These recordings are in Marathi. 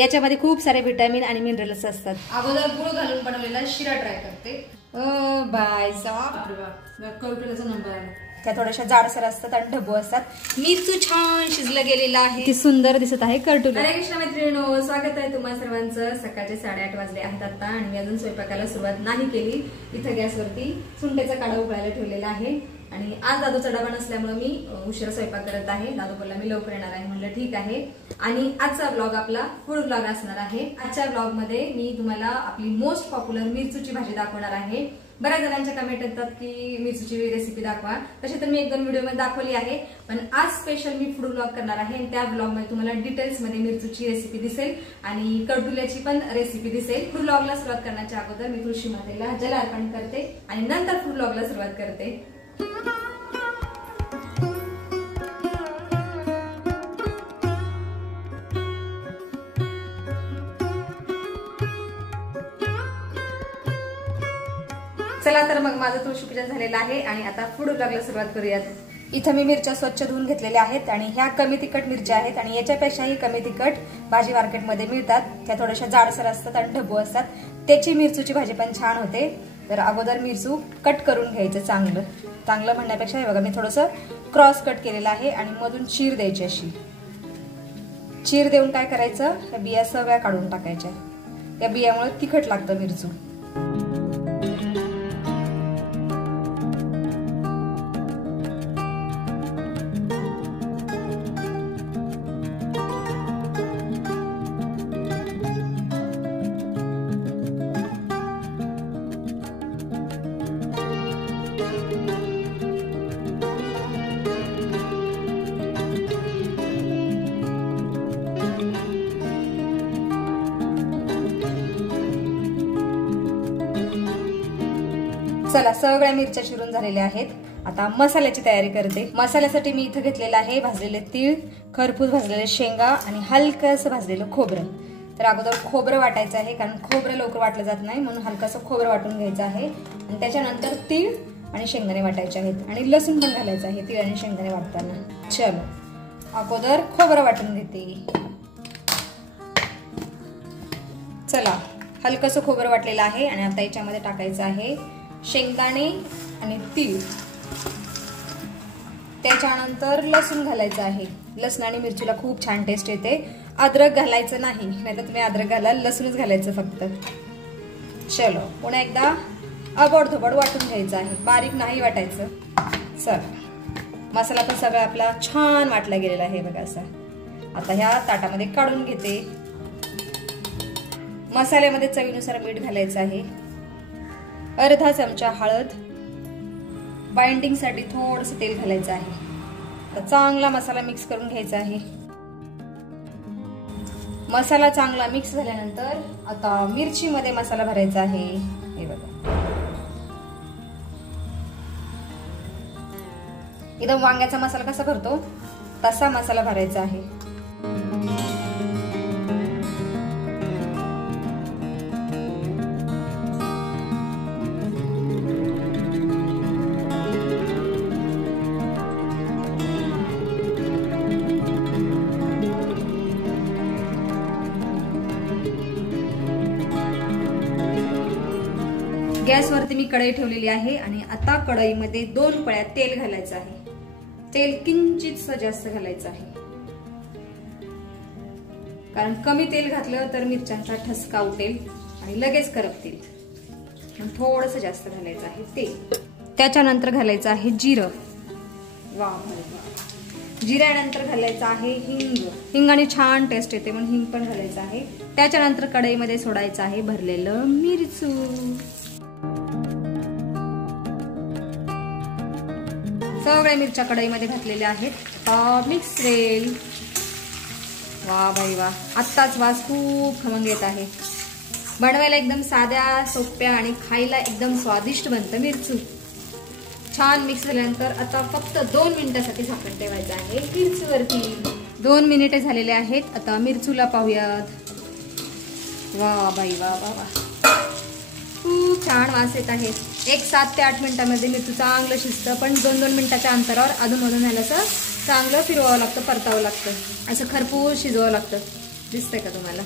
याच्यामध्ये खूप सारे विटॅमिन आणि मिनरल्स असतात। अगोदर गुळ घालून बनवलेला शिरा ट्राय करते। बाय साहेब कवटुल्याचा नंबर आला। त्या थोड्याशा जाडसर असतात आणि ढबू असतात। मिरचू छान शिजलं गेलेला आहे, ती सुंदर दिसत आहे करटुले। हरे कृष्ण मैत्रिणींनो, स्वागत आहे तुम्हा सर्वांचं। सकाळचे 8:30 वाजले आहेत आता आणि मी अजून स्वयंपाकाला सुरुवात नाही केली। इथं गॅसवरती सुंठेचा काढा उकळायला ठेवलेला आहे आणि आज दादूचा डबा नसल्यामुळे मी उशिरा स्वयंपाक करत आहे। दादू बोलला मी लवकर येणार आहे, म्हणलं ठीक आहे। आणि आजचा ब्लॉग आपला फूड ब्लॉग असणार आहे। आजच्या ब्लॉग मध्ये मी तुम्हाला आपली मोस्ट पॉप्युलर मिरचूची भाजी दाखवणार आहे। बऱ्याच जणांच्या कमेंट येतात की मिरचूची रेसिपी दाखवा, तशी तर मी 1-2 व्हिडिओ मध्ये दाखवली आहे, पण आज स्पेशल मी फूड ब्लॉग करणार आहे आणि त्या ब्लॉग मध्ये तुम्हाला डिटेल्स मध्ये मिरचूची रेसिपी दिसेल आणि कडुल्याची पण रेसिपी दिसेल। फूड ब्लॉगला सुरुवात करण्याच्या अगोदर मी तुळशी मातेला जल अर्पण करते आणि नंतर फूड ब्लॉगला सुरुवात करते। चला तर मग माझं तुळशी पूजन झालेलं आहे आणि आता फूड ब्लॉगला सुरुवात करूयात। इथं मी मिरच्या स्वच्छ धुवून घेतलेल्या आहेत आणि ह्या कमी तिखट मिरच्या आहेत आणि याच्यापेक्षाही कमी तिखट भाजी मार्केटमध्ये मिळतात। त्या थोड्याशा जाडसर असतात आणि ढबू असतात, त्याची मिरचूची भाजी पण छान होते। तर अगोदर मिरचू कट करून घ्यायचं चांगलं म्हणण्यापेक्षा हे बघा मी थोडंसं क्रॉस कट केलेलं आहे आणि मधून चीर द्यायची। अशी चीर देऊन काय करायचं, या बिया सगळ्या काढून टाकायच्या। या बियामुळे तिखट लागतं मिरचू। चला सगळ्या मिरच्या चिरून झालेल्या आहेत, आता मसाल्याची तयारी करते। मसाल्यासाठी मी इथं घेतलेलं आहे भाजलेले तीळ, खरपूस भाजलेले शेंगा आणि हलकंसं भाजलेलं खोबरं। तर अगोदर खोबरं वाटायचं आहे, कारण खोबरं लवकर वाटलं जात नाही, म्हणून हलकंसं खोबरं वाटून घ्यायचं आहे आणि त्याच्यानंतर तीळ आणि शेंगदाणे वाटायचे आहेत आणि लसूण पण घालायचं आहे तीळ आणि शेंगदाणे वाटताना। चलो अगोदर खोबरं वाटून घेते। चला हलकंसं खोबरं वाटलेलं आहे आणि आता याच्यामध्ये टाकायचं आहे शेंगदाणे आणि तीळ, त्याच्यानंतर लसूण घालायचं आहे। लसूण आणि मिरचीला खूप छान टेस्ट येते। अद्रक घालायचं नाही, नाहीतर तुम्ही अद्रक घाला, लसूणच घालायचं फक्त। चलो पुन्हा एकदा आबडधोबड वाटून घ्यायचं आहे, बारीक नाही वाटायचं। चला मसाला पण सगळा आपला छान वाटला गेलेला आहे बघा असा। आता ह्या ताटामध्ये काढून घेते। मसाल्यामध्ये चवीनुसार मीठ घालायचं आहे, अर्धा चमचा हळद, बाइंडिंग साठी थोडंसं तेल घालायचं आहे। तर चांगला मसाला मिक्स करून घ्यायचा आहे। मसाला चांगला मिक्स झाल्यानंतर आता मिरची मध्ये मसाला भरायचा आहे। हे बघा एकदम वांग्याचा मसाला कसा भरतो तसा मसाला भरायचा आहे। गॅसवरती मी कढई ठेवलेली आहे आणि आता कढईमध्ये 2 पळ्या तेल घालायचं आहे। तेल किंचित जास्त घालायचं आहे, कारण कमी तेल घातलं तर मिरच्यांचा ठसका उठेल आणि लगेच करपतील। थोडंसं जास्त घालायचं आहे तेल। त्याच्यानंतर घालायचं आहे जिरं, जिऱ्यानंतर घालायचं आहे हिंगाने छान टेस्ट येते म्हणून हिंग पण घालायचं आहे। त्याच्यानंतर कढईमध्ये सोडायचं आहे भरलेलं मिरचू। सगळ्या मिरच्या कढईमध्ये घातलेल्या आहेत। मिक्स रेल, वा भाई वा, आत्ताच वास खूप खमंग येत आहे। बनवायला एकदम साध्या सोप्या आणि खायला एकदम स्वादिष्ट बनतं मिरचू। छान मिक्स झाल्यानंतर आता फक्त 2 मिनिटांसाठी झाकण ठेवायचं आहे मिरचीवरती। 2 मिनिटे झालेले आहेत, आता मिरचूला पाहूयात। वा बाई वा वा वा, खूप छान वास येत आहे। 7 ते 8 मिनिटांमध्ये मिरचू चांगलं शिजतं, पण 2-2 मिनिटाच्या अंतरावर अधूनमधून ह्याला असं चांगलं फिरवावं लागतं, परतावं लागतं, असं खरपूस शिजवावं लागतं। दिसतंय का तुम्हाला?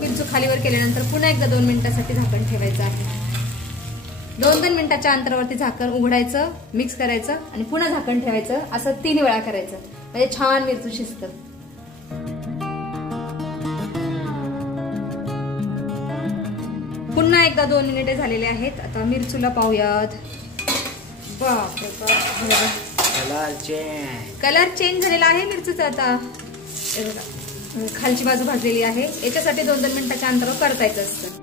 मिरचू खालीवर केल्यानंतर पुन्हा एकदा 2 मिनिटांसाठी झाकण ठेवायचं आहे. 2-3 मिनिटाच्या अंतरावरती झाकण उघडायचं, मिक्स करायचं आणि पुन्हा झाकण ठेवायचं. असं 3 वेळा करायचं म्हणजे छान मिरचू शिजतं. पुन्हा एकदा 2 मिनिटे झालेले आहेत. आता मिरचूला पाहूयात. बापरे बाप, कलर चेंज झालेला आहे मिरचूचा. आता खालची बाजू भाजलेली आहे. याच्यासाठी 2-2 मिनिटाच्या अंतरावर परतायचं असतं.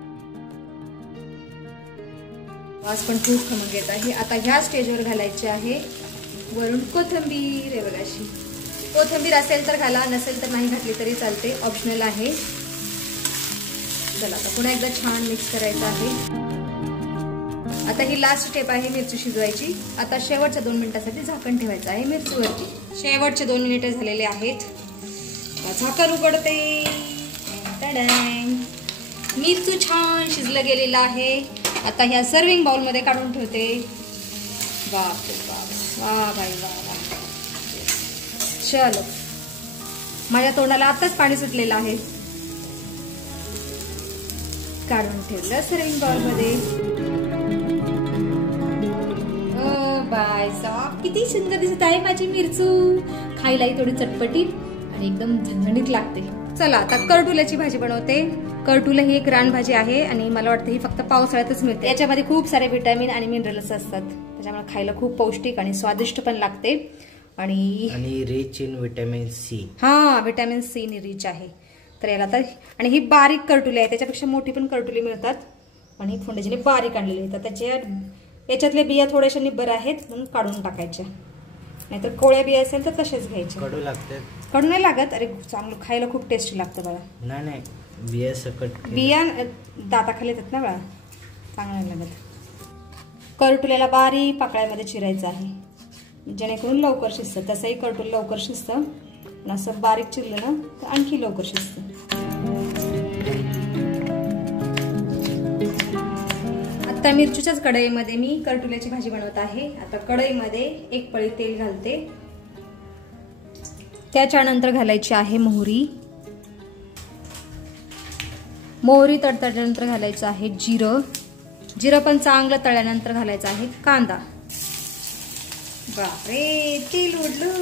वास पण खूप खमंग येत आहे. आता ह्या स्टेजवर घालायची आहे वरून कोथिंबीर. हे बघा, अशी कोथिंबीर असेल तर घाला, नसेल तर नाही घातली तरी चालते, ऑप्शनल आहे. चला आता पुन्हा एकदा छान मिक्स करायचं आहे. आता ही लास्ट स्टेप आहे मिरची शिजवायची. आता शेवटच्या 2 मिनिटांसाठी झाकण ठेवायचं आहे मिरचीवरती. शेवटचे 2 मिनिटे झालेले आहेत. झाकण उघडते. मिरचू छान शिजलं गेलेलं आहे. आता ह्या सर्विंग बाउल मध्ये काढून ठेवते. बाप रे बाप, वा भाई वा वा. चलो, माझ्या तोंडाला आताच पाणी सुटलेलं आहे. काढून ठेवलं सर्विंग बाउल मध्ये. बाय साहेब, किती सुंदर दिसत आहे माझी मिरचू. खायलाही थोडी चटपटीत आणि एकदम झणझणीत लागते. चला आता करटुल्याची भाजी बनवते. करटुला ही एक रानभाजी आहे आणि मला वाटतं ही फक्त पावसाळ्यातच मिळते. याच्यामध्ये खूप सारे व्हिटॅमिन आणि मिनरल्स असतात, त्याच्यामुळे खायला खूप पौष्टिक आणि स्वादिष्ट पण लागते. आणि रिच इन व्हिटॅमिन सी. हा, व्हिटॅमिन सी ने रिच आहे. तर याला तर, आणि ही बारीक करटुली आहे, त्याच्यापेक्षा मोठी पण करटुली मिळतात आणि फोंड्याची बारीक आणलेली. तर त्याच्या याच्यातल्या बिया थोड्याशा निब्बर आहेत म्हणून काढून टाकायच्या, नाहीतर कोळ्या बिया असेल तर तसेच घ्यायचे. कडू लागते? कडू नाही लागत. अरे चांगलं खायला खूप टेस्टी लागतं बघा. नाही, बिया सकट, बिया दाताखाली येतात ना बघा, चांगलं नाही लागत. करटुल्याला बारीक पाकळ्यामध्ये चिरायचं आहे जेणेकरून लवकर शिजतं. तसंही करटुलं लवकर शिजतं, पण असं बारीक चिरलं ना तर आणखी लवकर शिजतं. आता मिरचीच्याच कढईमध्ये मी करटुल्याची भाजी बनवत आहे. आता कढईमध्ये 1 पळी तेल घालते. त्याच्यानंतर घालायची आहे मोहरी. मोहरी तडतडल्यानंतर घालायचं आहे जिरं. जिरं पण चांगलं तळल्यानंतर घालायचं आहे कांदा. बापरे, तेल उडलं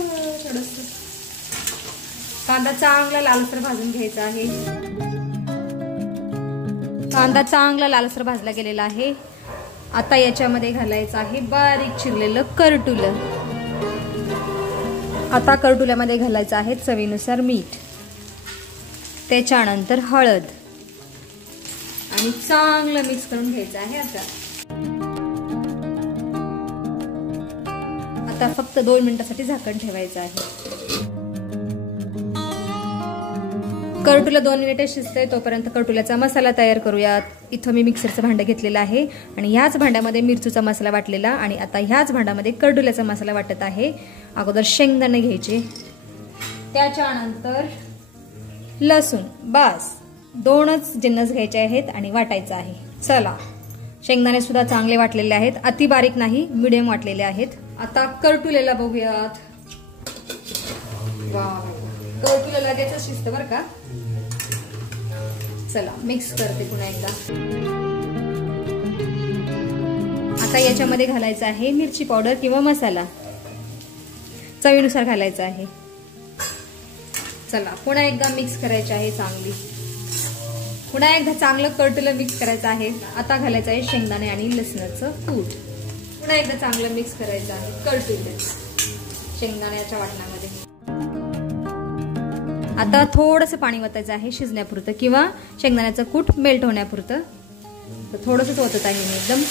थोडंसं. कांदा चांगला लालसर भाजून घ्यायचा आहे. कांदा चांगला लालसर भाजला गेलेला आहे. आता याच्यामध्ये घालायचं आहे बारीक चिरलेलं करटुलं. आता करटुल्यामध्ये घालायचं आहे चवीनुसार मीठ. त्याच्यानंतर हळद आणि चांगलं मिक्स करून घ्यायचं आहे. आता फक्त 2 मिनिटांसाठी झाकण ठेवायचं आहे. करटुला 2 मिनिटे शिजतंय, तोपर्यंत करटुल्याचा मसाला तयार करूयात. इथं मी मिक्सरचं भांडं घेतलेलं आहे आणि ह्याच भांड्यामध्ये मिरचूचा मसाला वाटलेला आणि आता ह्याच भांड्यामध्ये करटुल्याचा मसाला वाटत आहे. अगोदर शेंगदाणे घ्यायचे, त्याच्यानंतर लसूण. बस 2च जिन्नस घ्यायचे आहेत आणि वाटायचं आहे. चला, शेंगदाणे सुद्धा चांगले वाटलेले आहेत, अति बारीक नाही, मिडियम वाटलेले आहेत. आता करटुल्याला बघूयात. वाव, करटुलं लगेच शिजतं बरं का. चला मिक्स करते पुन्हा एकदा. आता याच्यामध्ये घालायचं आहे मिरची पावडर किंवा मसाला, चवीनुसार घालायचं आहे. चला पुन्हा एकदा मिक्स करायचं आहे चांगली. पुन्हा एकदा चांगलं करटुलं मिक्स करायचं आहे. आता घालायचं आहे शेंगदाणे आणि लसणाचं कूट. पुन्हा एकदा चांगलं मिक्स करायचं आहे करटुलं शेंगदाण्याच्या वाटणामध्ये. आता थोडंसं पाणी वतायचं आहे शिजण्यापुरतं किंवा शेंगदाण्याचं कूट मेल्ट होण्यापुरतं. तर थोडंसंच वतत आहे मी, एकदम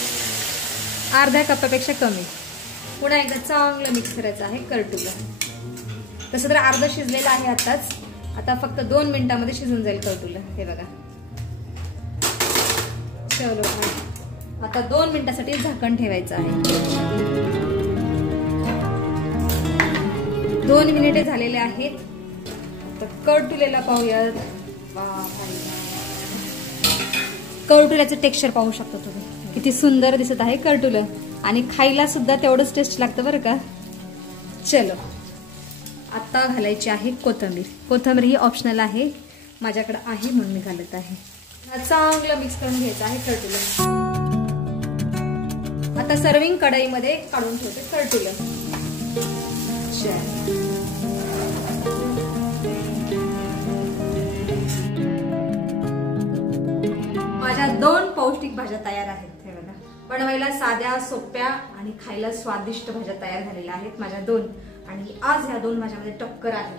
अर्ध्या कपापेक्षा कमी. पुन्हा एकदा चांगलं मिक्स करायचं आहे करटुलं. तसं तर अर्ध शिजलेलं आहे आताच. आता फक्त 2 मिनिटांमध्ये शिजून जाईल करटुलं. हे बघा. चलो, आता 2 मिनिटांसाठी झाकण ठेवायचं आहे. 2 मिनिटे झालेले आहेत. तर करटुल्याला पाहूयात. करटुल्याचं टेक्स्चर पाहू शकता तुम्ही, किती सुंदर दिसत आहे करटुलं आणि खायला सुद्धा तेवढंच टेस्ट लागतं बरं का. चलो आता घालायची आहे कोथिंबीर. कोथिंबीर ही ऑप्शनल आहे, माझ्याकडे आहे म्हणून मी घालत आहे. चांगलं मिक्स करून घ्यायचं आहे कर्टुलं. आता सर्विंग कढईमध्ये काढून ठेवते कर्टुलं. माझ्या 2 पौष्टिक भाज्या तयार आहेत. हे बघा, बनवायला साध्या, सोप्या आणि खायला स्वादिष्ट भाज्या तयार झालेल्या आहेत माझ्या 2. आणि आज ह्या 2 भाज्यामध्ये टक्कर आहे.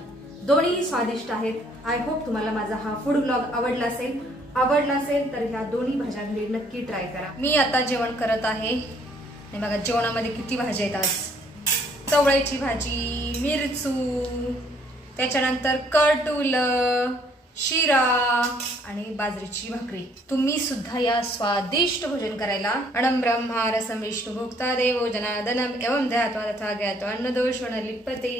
दोन्ही स्वादिष्ट आहेत. आय होप तुम्हाला माझा हा फूड ब्लॉग आवडला असेल. तर ह्या दोन्ही भाज्या घरी नक्की ट्राय करा. मी आता जेवण करत आहे. आणि बघा जेवणामध्ये किती भाज्या आहेत आज. चवळ्याची भाजी, मिरचू, त्याच्यानंतर कर्टुलं, शिरा आणि बाजरीची भाकरी. तुम्ही सुद्धा या स्वादिष्ट भोजन करायला. अणम ब्रह्मा रसम विष्णु भोक्ता देवो जनार्दनम एवं ध्यात्वा तथा ज्ञात्वा अन्नदोष लिप्यते.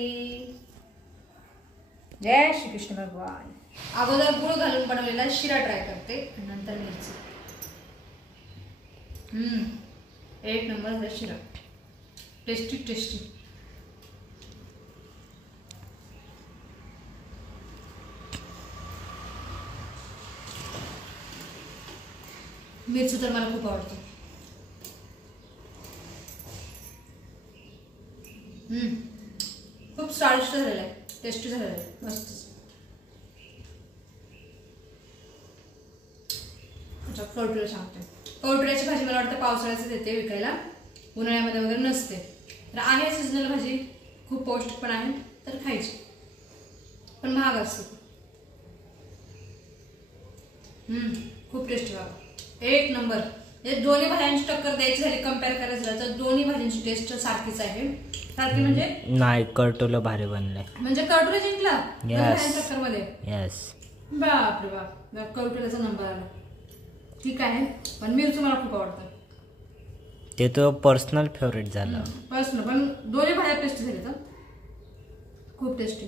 जय श्री कृष्ण भगवान. अगोदर गुळ घालून बनवलेला शिरा ट्राय करते, नंतर मिरची. एक नंबर शिरा, टेस्टी टेस्टी. मिरची तर मला खूप आवडते. खूप स्वादिष्ट झालेला आहे, टेस्टी झालेला आहे, मस्त. कवटुला सांगते. कवटुल्याची भाजी मला वाटतं पावसाळ्याच येते विकायला, उन्हाळ्यामध्ये वगैरे नसते. तर आहे सीजनल भाजी, खूप पौष्टिक पण आहे, तर खायची, पण महाग असते. खूप टेस्टी बाबा, एक नंबर. हे दोन्ही भाज्यांची टक्कर द्यायची झाली, कम्पेअर करायचं झालं तर दोन्ही भाज्यांची टेस्ट सारखीच आहे. सारखी म्हणजे नाही, कर्टुलं भारी बनलंय. म्हणजे कर्टुला जिंकला टक्कर मध्ये. यस. बापरे बाप, कर्टुल्याचा नंबर आला. ठीक आहे, पण मिरची मला खूप आवडतं. ते तो पर्सनल फेवरेट झालं. पर्सनल, पण दोन्ही भाज्या टेस्टी झाली तर खूप टेस्टी.